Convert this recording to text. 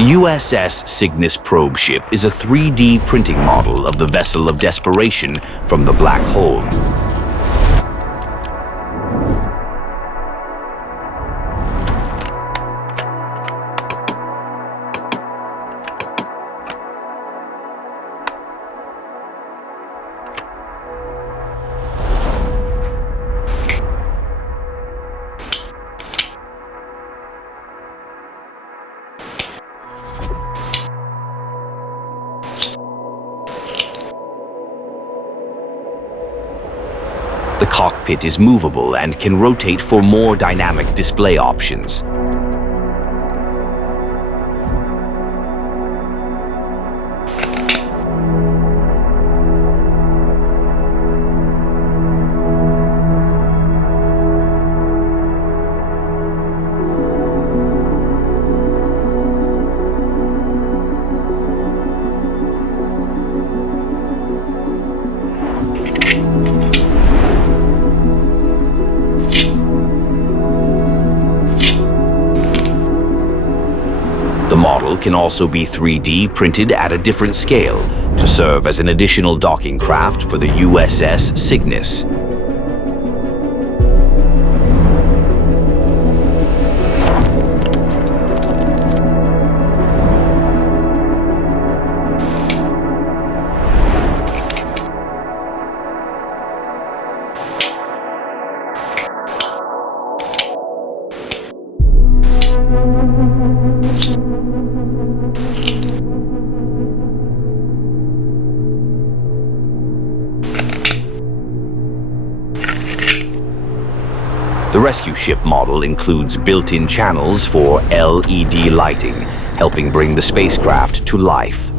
The USS Cygnus probe ship is a 3D printing model of the vessel of desperation from the black hole. The cockpit is movable and can rotate for more dynamic display options. The model can also be 3D printed at a different scale to serve as an additional docking craft for the USS Cygnus. The rescue ship model includes built-in channels for LED lighting, helping bring the spacecraft to life.